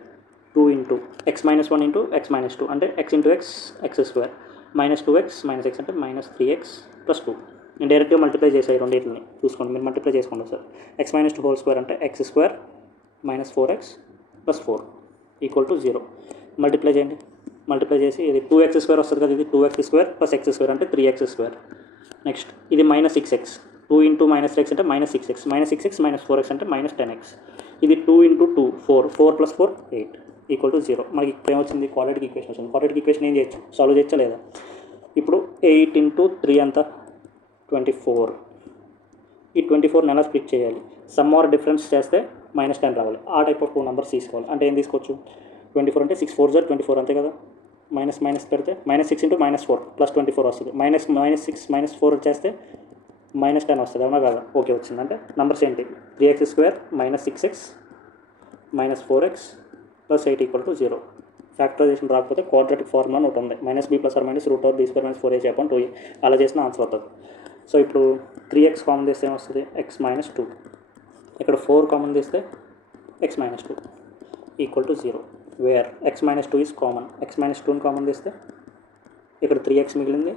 2 ఇంటూ x-1 ఇంటూ x-2 అంటే x into x square minus 2x minus x అంటే మైనస్ 3x ప్లస్ 2. నేను డైరెక్ట్గా మల్టిప్లై చేసాయి రెండింటిని, చూసుకోండి మీరు మల్టిప్లై చేసుకోండి సార్. x-2 హోల్ స్క్వేర్ అంటే x square minus 4x plus 4 equal to 0. Multiply చేయండి, మల్టిప్లై చేసి ఇది 2x స్క్వేర్ వస్తుంది కదా, ఇది 2x square plus x square అంటే 3x స్క్వేర్. నెక్స్ట్ ఇది minus 6x, 2 into minus x అంటే minus 6x, minus 6x minus 4x అంటే మైనస్ 10x. ఇది 2 ఇంటూ 2 4 ప్లస్ 4 8 ఈక్వల్ టు 0. మనకి ఇప్పుడు ఏమొచ్చింది, క్వాడ్రాటిక్ ఈక్వేషన్ వచ్చింది. క్వాడ్రాటిక్ ఈక్వేషన్ ఏం చేయొచ్చు, సాల్వ్ చేయొచ్చా లేదా. ఇప్పుడు 8 ఇంటూ 3 అంతా 24, ఈ 24ని ఎలా స్ప్లిట్ చేయాలి, సమ్ ఆర్ డిఫరెన్స్ చేస్తే మైనస్ 10 రావాలి, ఆ టైప్ ఆఫ్ 2 నెంబర్స్ తీసుకోవాలి. అంటే ఏం తీసుకోవచ్చు, 24 అంటే 6 4 24 అంతే కదా, మైనస్ మైనస్ పెడితే మైనస్ 6 ఇంటూ మైనస్ 4 ప్లస్ 24 వస్తుంది, మైనస్ 6 మైనస్ 4 చేస్తే మైనస్ 10 వస్తుంది, అవునా కదా. ఓకే వచ్చింది, అంటే నెంబర్స్ ఏంటి, 3x square minus 6x minus 4x plus 8 equal to 0. Factorization రాకపోతే క్వాడ్రాటిక్ ఫార్ములా ఒకటి ఉంది, minus b plus or minus √b² minus 4ac upon 2a, అలా చేసిన ఆన్సర్ అవుతుంది. సో ఇప్పుడు 3x కామన్ తీస్తే ఏమొస్తుంది, x-2, ఇక్కడ 4 కామన్ తీస్తే x-2 equal to 0, where x-2 is common, x-2ని కామన్ తీస్తే ఇక్కడ 3x మిగిలింది,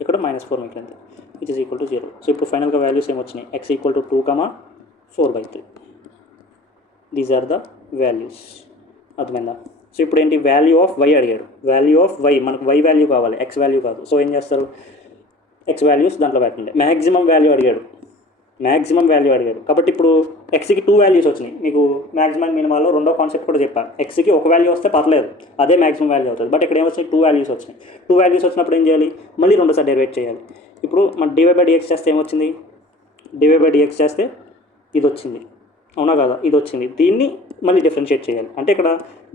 ఇక్కడ -4 మిగిలింది, which is equal to 0. So ఇప్పుడు ఫైనల్గా వాల్యూస్ ఏమొచ్చినాయి, x equal to 2, 4/3. These are the values, అర్థమైందా. సో ఇప్పుడు ఏంటి, వాల్యూ ఆఫ్ వై అడిగాడు, వాల్యూ ఆఫ్ వై, మనకు వై వాల్యూ కావాలి, ఎక్స్ వాల్యూ కాదు. సో ఏం చేస్తారు, ఎక్స్ వాల్యూస్ దాంట్లో పెట్టండి. మ్యాక్సిమం వాల్యూ అడిగాడు, మ్యాక్సిమం వాల్యూ అడిగాడు కాబట్టి ఇప్పుడు ఎక్స్కి 2 వాల్యూస్ వచ్చినాయి. మీకు మ్యాక్సిమం మినిమాలో రెండో కాన్సెప్ట్ కూడా చెప్పాను, ఎక్స్కి ఒక వాల్యూ వస్తే పర్లేదు, అదే మ్యాక్సిమం వాల్యూ అవుతుంది. బట్ ఇక్కడ ఏమొచ్చినాయి, 2 వాల్యూస్ వచ్చినాయి. 2 వాల్యూస్ వచ్చినప్పుడు ఏం చేయాలి, మళ్ళీ రెండోసారి డెరివేట్ చేయాలి. ఇప్పుడు మన dy/dx చేస్తే ఏమొచ్చింది, dy/dx చేస్తే ఇది వచ్చింది, అవునా కదా, ఇది వచ్చింది. దీన్ని మళ్ళీ డిఫరెన్షియేట్ చేయాలి, అంటే ఇక్కడ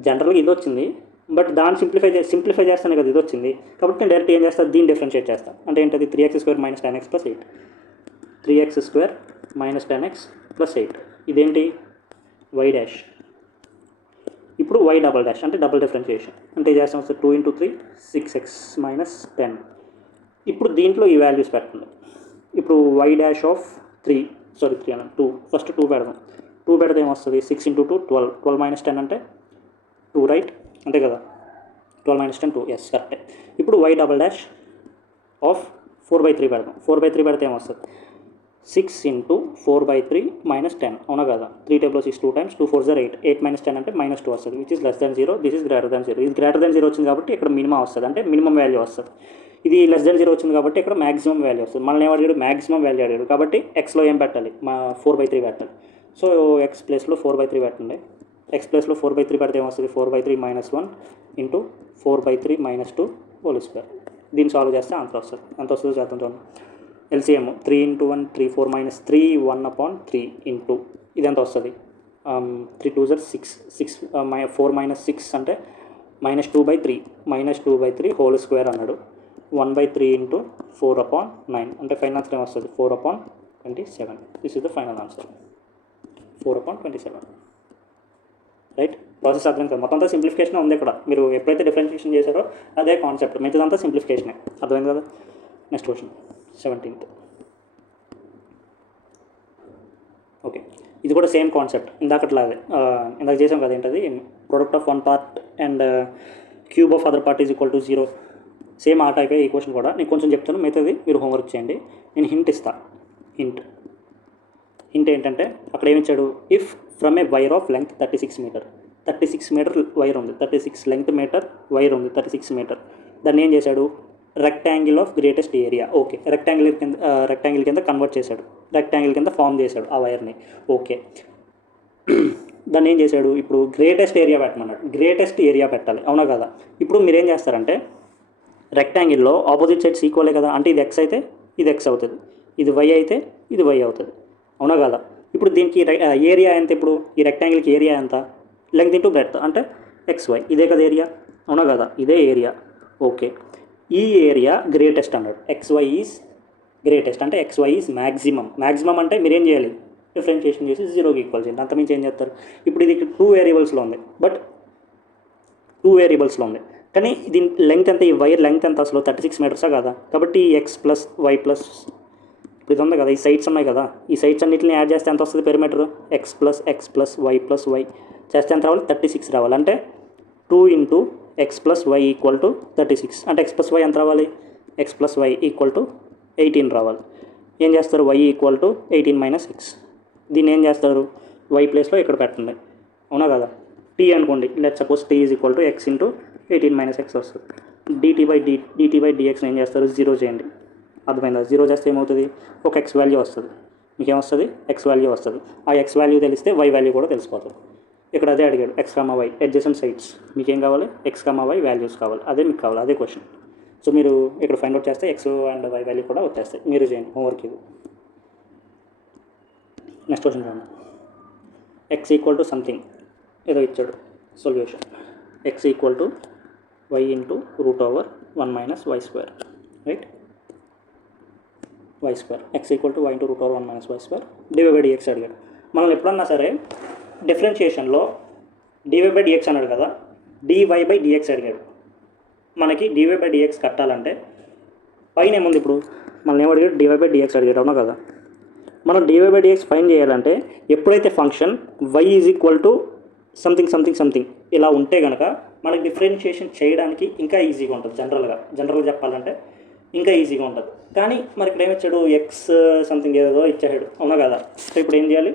జనరల్గా ఇది వచ్చింది, బట్ దాన్ని సింప్లిఫై చేస్తానే కదా ఇది వచ్చింది. కాబట్టి నేను డైరెక్ట్ ఏం చేస్తాను, దీన్ని డిఫరెన్షియేట్ చేస్తాను. అంటే ఏంటది, 3x square minus 10x plus 8, 3x square minus 10x plus 8, ఇదేంటి y డాష్. ఇప్పుడు y డబల్ డాష్ అంటే డబుల్ డిఫరెన్షియేషన్, అంటే ఇది చేస్తాం వస్తుంది 2 ఇంటూ 3 6x మైనస్ 10. ఇప్పుడు దీంట్లో ఈ వాల్యూస్ పెట్టండి. ఇప్పుడు y డాష్ ఆఫ్ 3 అన్న 2, ఫస్ట్ 2 పెడదాం. 2 పెడితే ఏమొస్తుంది, 6 ఇంటూ 2 12, 12 మైనస్ 10 అంటే 2, రైట్, అంతే కదా, 12 మైనస్ 10 2, ఎస్ కరెక్టే. ఇప్పుడు y డబల్ డాష్ ఆఫ్ 4/3 పెడదాం. 4/3 పెడితే ఏమొస్తుంది, 6 ఇంటూ 4/3 మైనస్ 10 అవునా కదా. 3 టేబుల్లో 6 2 టైమ్స్ 2 4 8 8 మైనస్ 10 అంటే -2 వస్తుంది, which is less than 0. This is greater than 0. ఇది గ్రేటర్ దాన్ 0 వచ్చింది కాబట్టి ఇక్కడ మినిమం వస్తుంది, అంటే మినిమం వాల్యూ వస్తుంది. ఇది లెస్ దాన్ 0 వచ్చింది కాబట్టి ఇక్కడ మ్యాక్సిమం వాల్యూ వస్తుంది. మనల్ని ఏమడిగాడు, మ్యాక్సిమం వాల్యూ అడిగాడు కాబట్టి ఎక్స్లో ఏం పెట్టాలి, మా 4/3 పెట్టాలి. సో ఎక్స్ ప్లేస్లో 4/3 పెట్టండి. ఎక్స్ ప్లేస్లో 4/3 పెడితే ఏమొస్తుంది, 4/3 -1 ఇంటూ 4/3 -2 హోల్ స్క్వేర్. దీన్ని సాల్వ్ చేస్తే ఆన్సర్ వస్తుంది. ఎంత వస్తుందో చేద్దాం చూడండి. ఎల్సిఎం 3 × 1 3 4 -3 1/3 ఇంటూ ఇది ఎంత వస్తుంది, 3 2 6 6 4 - 6 అంటే -2/3 -2/3 హోల్ స్క్వేర్ అన్నాడు. 1/3 ఇంటూ 4/9 అంటే ఫైనల్ ఆన్సర్ ఏమొస్తుంది, 4/27. This is the final answer, 4/27. Right. Process అర్థం కదా, మొత్తం అంతా సింప్లిఫికేషన్ ఉంది ఇక్కడ. మీరు ఎప్పుడైతే డిఫరెన్షియేషన్ చేశారో అదే కాన్సెప్ట్, మిగతాదంతా సింప్లిఫికేషనే. అర్థమైంది కదా. Next question 17th. ఓకే, ఇది కూడా సేమ్ కాన్సెప్ట్ ఇందాకట్లాగే. ఇందాక చేసాం కదా, ఏంటది, product of one part and cube of other part is equal to 0. Same ఆ టైప్ ఈ క్వశ్చన్ కూడా నేను కొంచెం చెప్తాను, మిగతాది మీరు హోంవర్క్ చేయండి. నేను హింట్ ఇస్తా. హింట్ ఏంటంటే అక్కడ ఏమిచ్చాడు, if from a wire of length 36 metre, 36 metre wire ఉంది, 36 లెంగ్త్ మీటర్ వైర్ ఉంది, 36 మీటర్. దాన్ని ఏం చేశాడు, rectangle of greatest area. Okay, rectangle కింద కన్వర్ట్ చేశాడు, రెక్టాంగిల్ కింద ఫామ్ చేశాడు ఆ వైర్ని. ఓకే, దాన్ని ఏం చేశాడు, ఇప్పుడు గ్రేటెస్ట్ ఏరియా పెట్టమన్నాడు. గ్రేటెస్ట్ ఏరియా పెట్టాలి, అవునా కదా. ఇప్పుడు మీరు ఏం చేస్తారంటే, రెక్టాంగిల్లో ఆపోజిట్ సైడ్స్ ఈక్వలే కదా, అంటే ఇది ఎక్స్ అయితే ఇది ఎక్స్ అవుతుంది, ఇది వై అయితే ఇది వై అవుతుంది, అవునా కదా. ఇప్పుడు దీనికి ఏరియా ఎంత, ఇప్పుడు ఈ రెక్టాంగిల్కి ఏరియా ఎంత, లెంగ్త్ ఇంటూ బ్రెడ్త్ అంటే XY, ఇదే కదా ఏరియా, అవునా కదా, ఇదే ఏరియా. ఓకే, ఈ ఏరియా గ్రేటెస్ట్ అన్నాడు. XY ఈజ్ గ్రేటెస్ట్ అంటే XY ఈజ్ మ్యాక్సిమం. మ్యాక్సిమం అంటే మీరు ఏం చేయాలి, డిఫరెన్షియేషన్ చేసి 0కి ఈక్వల్ చేయండి, అంతమించి ఏం చేస్తారు. ఇప్పుడు ఇది 2 వేరియబుల్స్లో ఉంది, బట్ 2 వేరియబుల్స్లో ఉంది, కానీ దీని లెంగ్త్ ఎంత, ఈ వైర్ లెంగ్త్ ఎంత అసలు 36 మీటర్సా కదా. కాబట్టి X ప్లస్ వై ప్లస్ ఇప్పుడు ఇది ఉంది కదా, ఈ సైడ్స్ ఉన్నాయి కదా, ఈ సైడ్స్ అన్నింటిని యాడ్ చేస్తే ఎంత వస్తుంది పెరిమీటర్, ఎక్స్ ప్లస్ వై చేస్తే ఎంత రావాలి, 36 రావాలి. అంటే 2 into X plus why equal to 36. అంటే ఎక్స్ ప్లస్ వై ఎంత రావాలి, X plus why equal to 18 రావాలి. ఏం చేస్తారు, వై ఈక్వల్ టు 18 - x. దీన్ని ఏం చేస్తారు, వై ప్లేస్లో ఇక్కడ పెట్టండి, అవునా కదా. టీ అనుకోండి, let suppose T is equal to X into 18 - x వస్తుంది. dt/dx ఏం చేస్తారు, 0 చేయండి. అర్థమైందా. 0 చేస్తే ఏమవుతుంది, ఒక ఎక్స్ వాల్యూ వస్తుంది. మీకేమొస్తుంది, ఎక్స్ వాల్యూ వస్తుంది. ఆ ఎక్స్ వాల్యూ తెలిస్తే వై వాల్యూ కూడా తెలిసిపోతుంది. ఇక్కడ అదే అడిగాడు, x, y అడ్జసెంట్ సైడ్స్. మీకేం కావాలి, x, y వాల్యూస్ కావాలి, అదే మీకు కావాలి, అదే క్వశ్చన్. సో మీరు ఇక్కడ ఫైండ్ అవుట్ చేస్తే x అండ్ y వాల్యూ కూడా వచ్చేస్తాయి. మీరు చేయండి హోంవర్క్ ఇది. నెక్స్ట్ క్వశ్చన్ చూడండి. x ఈక్వల్ టు సంథింగ్ ఏదో ఇచ్చాడు solution. x equal to y into √1 - y², right. y², x equal to y into √1 - y² dy/dx అడిగాడు. మనం ఎప్పుడన్నా సరే డిఫరెన్షియేషన్లో dy/dx అన్నాడు కదా, dy/dx అడిగాడు. మనకి dy/dx కట్టాలంటే పైన ఏముంది, ఇప్పుడు మనం ఏమడిగాడు, dy/dx అడిగాడు, అవునా కదా. మనం dy/dx ఫైన్ చేయాలంటే ఎప్పుడైతే function y is equal to something ఇలా ఉంటే కనుక మనకి డిఫరెన్షియేషన్ చేయడానికి ఇంకా ఈజీగా ఉంటుంది. జనరల్గా చెప్పాలంటే ఇంకా ఈజీగా ఉంటుంది. కానీ మరి ఇక్కడ ఏమిచ్చాడు, ఎక్స్ సంథింగ్ ఏదో ఇచ్చాడు, అవునా కదా. సో ఇప్పుడు ఏం చేయాలి,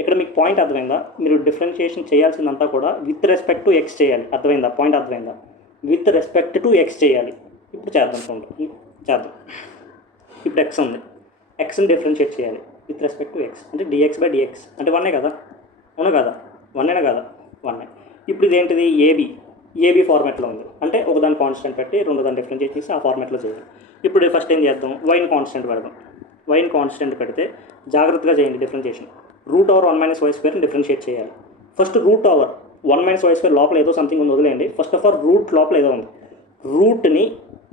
ఇక్కడ మీకు పాయింట్ అర్థమైందా, మీరు డిఫరెన్షియేషన్ చేయాల్సిందంతా కూడా విత్ రెస్పెక్ట్ టు ఎక్స్ చేయాలి. అర్థమైందా, పాయింట్ అర్థమైందా, విత్ రెస్పెక్ట్ టు ఎక్స్ చేయాలి. ఇప్పుడు చేద్దాం చేద్దాం. ఇప్పుడు ఎక్స్ ఉంది, ఎక్స్ని డిఫరెన్షియేట్ చేయాలి విత్ రెస్పెక్ట్ టు ఎక్స్, అంటే dx/dx అంటే 1 కదా, అవునా కదా, 1 కదా, 1. ఇప్పుడు ఇదేంటిది, ఏబీ ఫార్మాట్లో ఉంది, అంటే ఒకదాని కాన్స్టెంట్ పెట్టి రెండో దాన్ని డిఫరెన్షియేట్ చేసి ఆ ఫార్మాట్లో చేయాలి. ఇప్పుడు ఫస్ట్ ఏం చేద్దాం, వైన్ కాన్స్టెంట్ పెడదాం. వైన్ కాన్స్టెంట్ పెడితే జాగ్రత్తగా చేయండి డిఫరెన్షియేషన్. √1 - y² డిఫరెన్షియేట్ చేయాలి. ఫస్ట్ √1 - y² లోపల ఏదో సంథింగ్ ఉంది, వదిలేయండి. ఫస్ట్ ఆఫ్ ఆల్ రూట్ లోపల ఏదో ఉంది, రూట్ని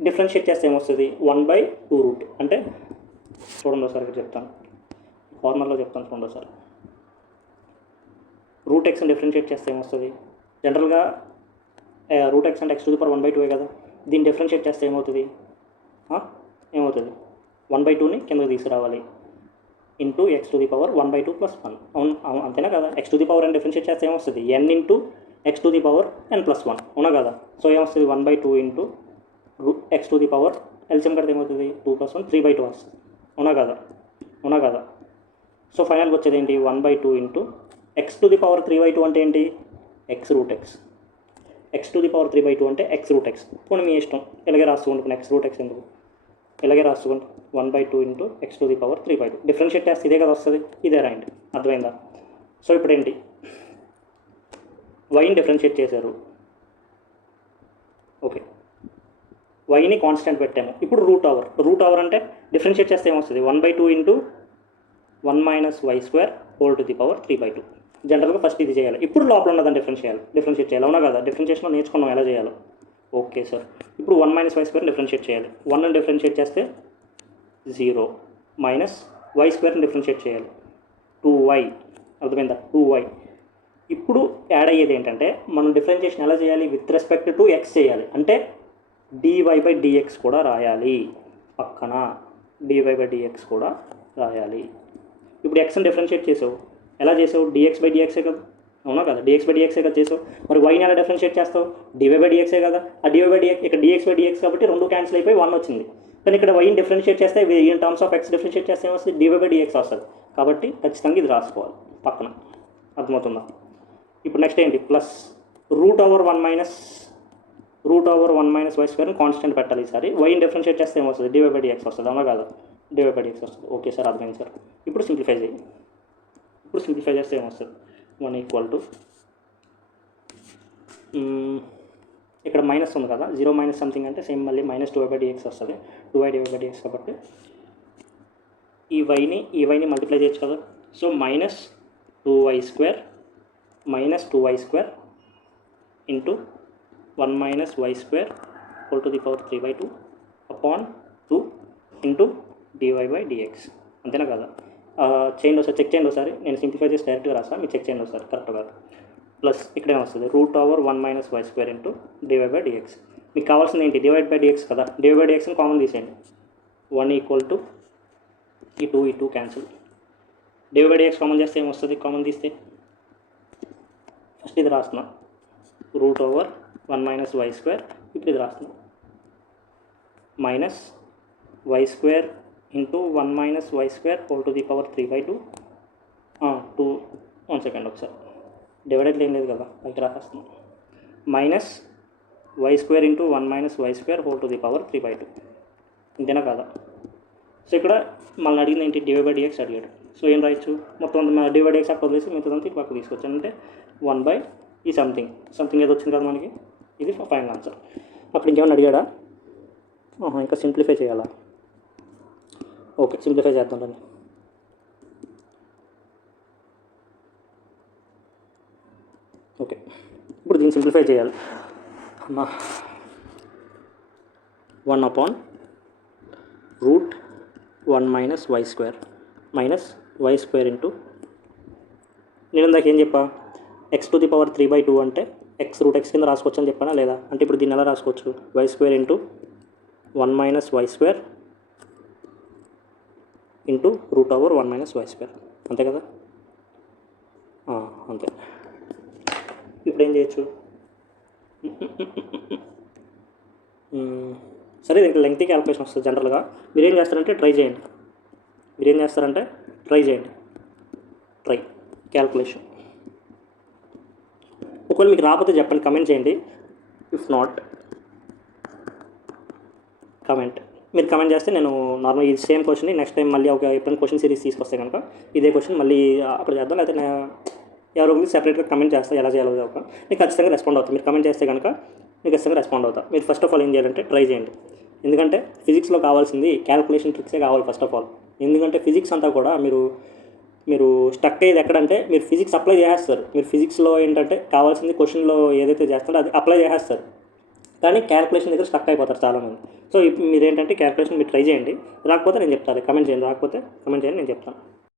డిఫరెన్షియేట్ చేస్తే ఏమొస్తుంది, 1/2 రూట్. అంటే చూడండి ఒకసారి ఇక్కడ చెప్తాను, ఫార్మల్లో చెప్తాను చూడండి ఒకసారి. √x డిఫరెన్షియేట్ చేస్తే ఏమొస్తుంది, జనరల్గా √x అంటే x⁴1/2 కదా. దీన్ని డిఫరెన్షియేట్ చేస్తే ఏమవుతుంది, 1/2ని కిందకి తీసుకురావాలి ఇంటూ x⁴1/2 + 1. అవును అంతేనా కదా. x⁴n డిఫరెన్షియేట్ చేస్తే ఏమొస్తుంది, n ఇంటూ x⁴n + 1, అవునా కదా. సో ఏమొస్తుంది, 1/2 ఇంటూ x⁴ ఎల్సిఎం కడితే ఏమవుతుంది, 2 + 1 3/2 వస్తుంది, అవునా కదా. సో ఫైనల్గా వచ్చేది ఏంటి 1/2 ఇంటూ x⁻³ అంటే ఏంటి x√x. x⁻³ అంటే x√x. పోనీ మీ ఇష్టం ఇలాగే రాసుకుంటున్నాను x√x ఎందుకు ఇలాగే రాసుకుంటాం 1/2 ఇంటూ x⁻³². డిఫరెన్షియేట్ చేస్తే ఇదే కదా వస్తుంది, ఇదే రాయండి. అర్థమైందా? సో ఇప్పుడు ఏంటి వైని డిఫరెన్షియేట్ చేశారు, ఓకే, వైని కాన్స్టెంట్ పెట్టాము. ఇప్పుడు రూట్ ఓవర్ అంటే డిఫరెన్షియేట్ చేస్తే ఏమొస్తుంది 1/2 ఇంటూ 1 - y²√3/2. జనరల్గా ఫస్ట్ ఇది చేయాలి, ఇప్పుడు లోపల ఉన్నదాన్ని డిఫరెన్షియేట్ చేయాలి. అవునా కదా? డిఫరెన్షియేషన్లో నేర్చుకున్నాం ఎలా చేయాలో. ఓకే సార్, ఇప్పుడు 1 - y² డిఫరెన్షియేట్ చేయాలి. 1 డిఫరెన్షియేట్ చేస్తే 0 మైనస్ y² డిఫరెన్షియేట్ చేయాలి 2y. అర్థమైందా? 2y. ఇప్పుడు యాడ్ అయ్యేది ఏంటంటే మనం డిఫరెన్షియేషన్ ఎలా చేయాలి, విత్ రెస్పెక్ట్ టు x చేయాలి. అంటే dy/dx కూడా రాయాలి, పక్కన dy/dx కూడా రాయాలి. ఇప్పుడు xని డిఫరెన్షియేట్ చేసావు, ఎలా చేసావు? dx/dx కదా, అవునా కదా? dx/dx కదా చేసావు. మరి వైని ఎలా డిఫరెన్షియేట్ చేస్తావు? dy/dx కదా. ఆ dy/dx ఇక్కడ dx/dx కాబట్టి 2 క్యాన్సిల్ అయిపోయి 1 వచ్చింది. కానీ ఇక్కడ వైని డిఫరెన్షియేట్ చేస్తే in terms of x differentiate చేస్తే ఏమొస్తుంది? dy/dx వస్తుంది. కాబట్టి ఖచ్చితంగా ఇది రాసుకోవాలి పక్కన. అర్థమవుతుందా? ఇప్పుడు నెక్స్ట్ ఏంటి, ప్లస్ √1 - y² కాన్స్టెంట్ పెట్టాలి. ఈసారి వైని డిఫరెన్షియేట్ చేస్తే ఏమొస్తుంది? dy/dx వస్తుంది. అవునా కదా? dy/dx వస్తుంది. ఓకే సార్, అర్థమైంది సార్. ఇప్పుడు సింప్లిఫై చేయి. ఇప్పుడు సింప్లిఫై చేస్తే ఏమొస్తుంది? 1 ఇక్కడ మైనస్ ఉంది కదా, 0 మైనస్ సంథింగ్ అంటే సేమ్ మళ్ళీ -2y/dx వస్తుంది. 2y/dx కాబట్టి ఈ వైని మల్టిప్లై చేయొచ్చు కదా. So -2y² into 1 - y²√3/2 upon 2 into dy/dx. అంతేనా కదా? చేయండి ఒకసారి, చెక్ చేయండి ఒకసారి. నేను సింప్లిఫై చేసి డైరెక్ట్గా రాస్తాను, మీరు చెక్ చేయండి ఒకసారి కరెక్ట్గా. ప్లస్ ఇక్కడే వస్తుంది √1 - y² ఇంటూ dy/dx. మీకు కావాల్సింది ఏంటి? dy/dx కదా. dy/dxని కామన్ తీసేయండి. 1 ఈ 2 క్యాన్సిల్. dy/dx కామన్ చేస్తే ఏమొస్తుంది? కామన్ తీస్తే ఫస్ట్ ఇది రాస్తున్నా √1 - y². ఇప్పుడు ఇది రాస్తున్నా minus y² into 1 - y²√3/2. 1 second ఒకసారి, డివైడెడ్ ఏం లేదు కదా, అయితే రాసేస్తున్నాం మైనస్ y² ఇంటూ 1 - y²√3/2. ఇంతేనా కదా? సో ఇక్కడ మనల్ని అడిగింది ఏంటి? dy/dx అడిగాడు. సో ఏం రాయొచ్చు? మొత్తం dy/dx అక్కడ వదిలేసి మిగతాదంతా ఇటు పక్కకు తీసుకొచ్చాను. అంటే 1 ఈ సంథింగ్ ఏదో వచ్చింది కదా మనకి. ఇది ఫైనల్ ఆన్సర్. అక్కడ ఇంకేమైనా అడిగాడా? ఇంకా సింప్లిఫై చేయాలా? ఓకే, సింప్లిఫై చేద్దాం రండి. ఓకే, ఇప్పుడు దీన్ని సింప్లిఫై చేయాలి. 1/√1 - y² ఇంటూ నేను ఇందాక ఏం చెప్పా? x⁻³ అంటే x√x కింద రాసుకోవచ్చు అని చెప్పానా లేదా? అంటే ఇప్పుడు దీన్ని ఎలా రాసుకోవచ్చు? y² into 1 - y² into √1 - y². అంతే కదా? అంతే. ఇప్పుడు ఏం చేయొచ్చు? సరే, దీనికి లెంగ్తీ క్యాల్కులేషన్ వస్తుంది జనరల్గా. మీరేం చేస్తారంటే ట్రై చేయండి. Try calculation. ఒకవేళ మీకు రాకపోతే చెప్పండి, కమెంట్ చేయండి. ఇఫ్ నాట్ మీరు కమెంట్ చేస్తే నేను నార్మల్ ఈ సేమ్ క్వశ్చన్ని నెక్స్ట్ టైం మళ్ళీ ఎప్పుడైనా క్వశ్చన్ సిరీస్ తీసుకొస్తే కనుక ఇదే క్వశ్చన్ మళ్ళీ అప్పుడు చేద్దాం. లేకపోతే ఎవరో ఒకరికి సెపరేట్గా కమెంట్ చేస్తే ఎలా చేయాలో మీకు ఖచ్చితంగా రెస్పాండ్ అవుతాను. మీరు కమెంట్ చేస్తే కనుక మీకు ఖచ్చితంగా రెస్పాండ్ అవుతా. మీరు ఫస్ట్ ఆఫ్ ఆల్ ఏం చేయాలంటే ట్రై చేయండి. ఎందుకంటే ఫిజిక్స్లో కావాల్సింది క్యాల్కులేషన్ ట్రిక్సే కావాలి ఫస్ట్ ఆఫ్ ఆల్. ఎందుకంటే ఫిజిక్స్ అంతా కూడా మీరు స్టక్ అయ్యేది ఎక్కడంటే మీరు ఫిజిక్స్ అప్లై చేసేస్తారు. మీరు ఫిజిక్స్లో ఏంటంటే కావాల్సింది క్వశ్చన్లో ఏదైతే చేస్తారో అది అప్లై చేసేస్తారు, కానీ క్యాల్కులేషన్ దగ్గర స్టక్ అయిపోతారు చాలామంది. సో మీరు ఏంటంటే క్యాల్కులేషన్ మీరు ట్రై చేయండి. రాకపోతే నేను చెప్తాను, కమెంట్ చేయండి. రాకపోతే కమెంట్ చేయండి, నేను చెప్తాను.